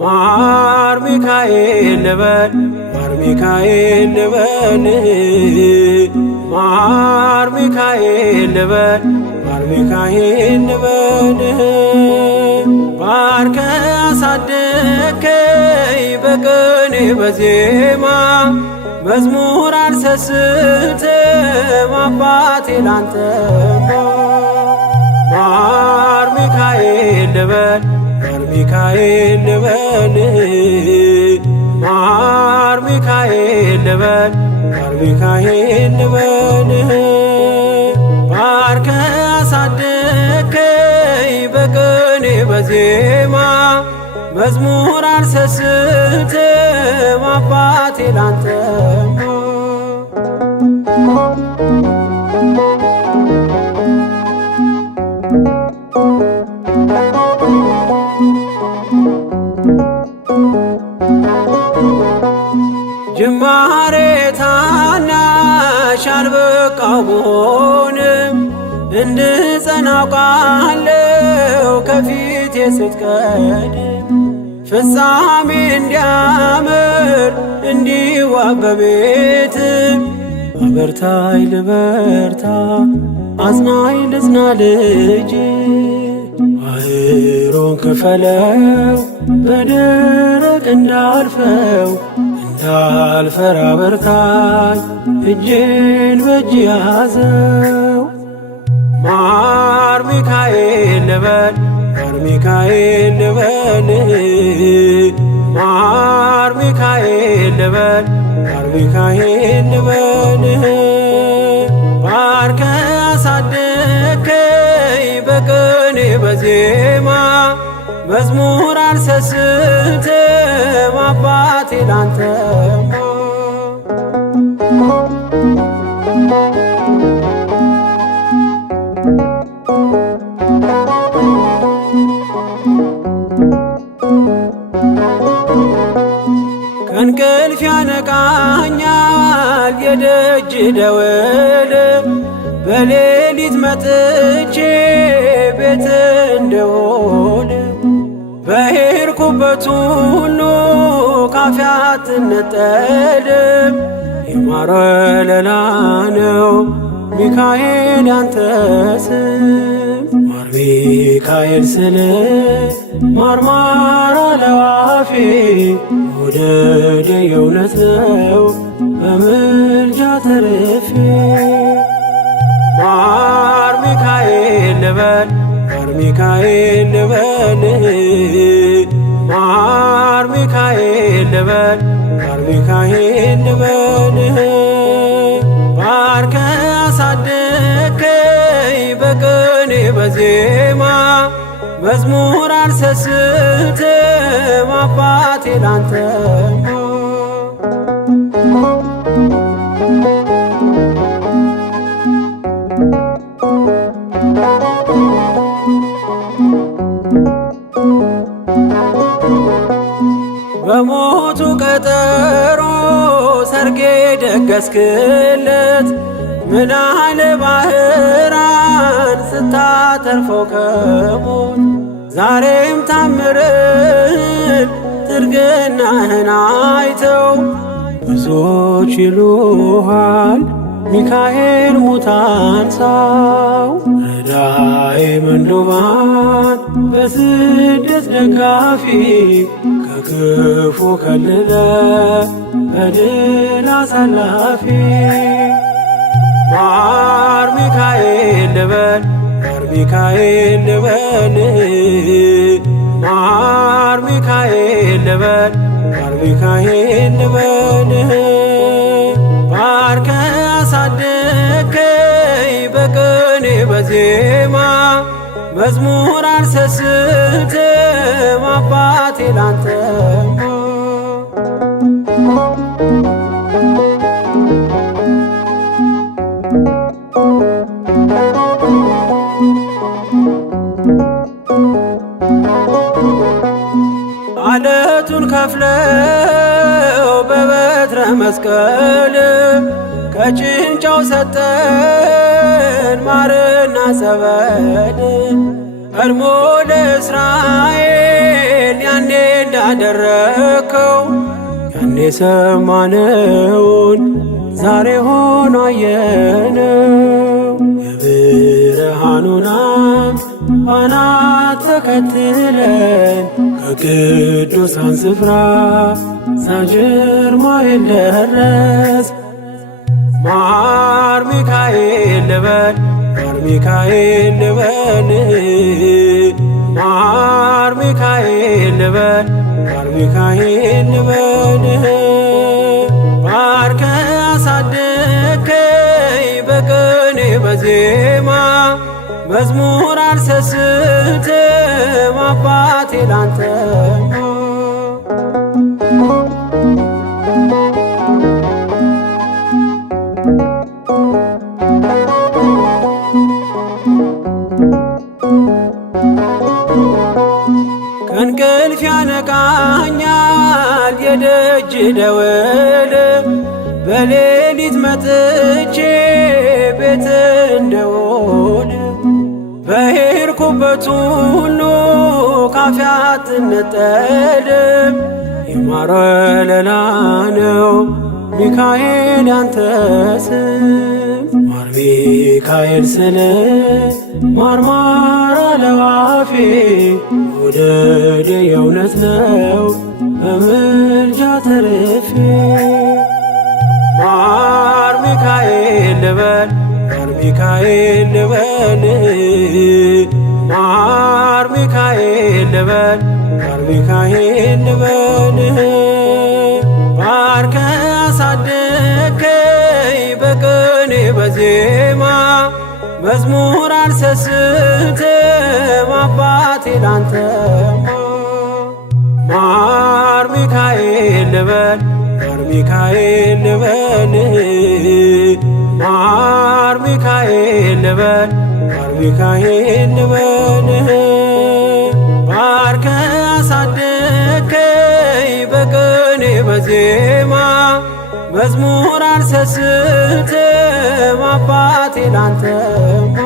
ማር ሚካኤል ልበል ማር ሚካኤል ልበል ማር ሚካኤል ልበል ማር ሚካኤል ልበል ባርከ አሳደከኝ በቅኔ በዜማ መዝሙር አልሰስትም አባቴ ላንተማ ማር ሚካኤል ልበል ማር ሚካኤል ልበል ማር ሚካኤል ልበል ማር ሚካኤል ልበል ባርከ አሳደከኝ በቅኔ በዜማ መዝሙር አልሰስትም አባቴ ላንተማ ጅማሬ ታናሽ አልበቃው ብሆንም እንድጸና አውቃለሁ ከፊቴ ስትቀድም ፍጻሜ እንዲያምር እንዲዋብ በቤት አበርታይ ልበርታ አጽናኝ ልጽና ልጅ ባህሩን ክፈለው በደረቅ እንዳልፈው እንዳልፈራ በርታኝ እጄን በእጅ ያዘው ማር ሚካኤል ልበል ማር ሚካኤል ልበል ማር ሚካኤል ልበል ማር ሚካኤል ልበል ባርከ አሳደከኝ በቅኔ በዜማ መዝሙር አልሰስትም አባቴ ላንተማ ከእንቅልፍ ያነቃኛል የደጅ ደወል በሌሊት መጥቼ ቤት እንደውል በሄድኩበት ሁሉ ካፌ አትነጠልም የማር ወለላ ነው ሚካኤል ያንተ ስም ማር ሚካኤል ስል ማርማር አለው አፌ መውደድ የእውነት ነው በምልጃ ተርፌ ማር ሚካኤል ልበል ማር ሚካኤል ልበል ማር ሚካኤል ልበል ማር ሚካኤል ልበል ባርከ አሳደከኝ በቅኔ በዜማ መዝሙር አልሰስትም አባቴ ላንተማ በሞቱ ቀጠሮ ሰርጌ ደገስክለት ምናለ ባህራን ስታተርፈው ከሞት ዛሬም ታምርን ትርግናህን አይተው ብዙዎች ይሉሃል ሚካኤል ሙታን ሳው ረዳኤ ምንዱባን በስደት ደጋፊ ከክፉ ከልለ በድል አሳላፊ ማር ሚካኤል ልበል ማር ሚካኤል ልበል ማር ሚካኤል ልበል ማር ሚካኤል ልበል በዜማ መዝሙር አልሰስትም አባቴ ላንተማ። አለቱን ከፍለው በበትረ መስቀል ከጭንጫው ሰጠን ማርና ጸበል። ቀድሞ ለእስራኤል ያኔ እንዳደረከው ያኔ ሰማነውን ዛሬ ሆኖ አየነው። የብርሃኑን አምድ ፋና ተከትለን ከቅዱሳን ስፍራ ሳጅር ማይል ደረስ። ማር ሚካኤል ልበል ማር ሚካኤል ልበል ማር ሚካኤል ልበል ማር ሚካኤል ልበል። ባርከ አሳደከኝ በቅኔ በዜማ መዝሙር አልሰስትም አባቴ ላንተማ። ከእንቅልፍ ያነቃኛል የደጅ ደወል በሌሊት መጥቼ ቤት እንደውል። በሄድኩበት ሁሉ ካፌ አትነጠልም የማር ወለላ ነው ሚካኤል ያንተ ስም። ማር ሚካኤል ስል ማርማር አለው አፌ መውደድ የእውነት ነው በምልጃ ተርፌ። ማር ሚካኤል ልበል ማር ሚካኤል ልበል ማር ሚካኤል ልበል ማር ሚካኤል ልበል። ባርከ አሳደከኝ በቅኔ በዜማ መዝሙር አልሰስትም አባቴ ላንተማ። ማር ሚካኤል ልበል ማር ሚካኤል ልበል ማር ሚካኤል ልበል ማር ሚካኤል ልበል። ባርከ አሳደከኝ በቅኔ በዜማ መዝሙር አልሰስትም አባቴ ላንተማ።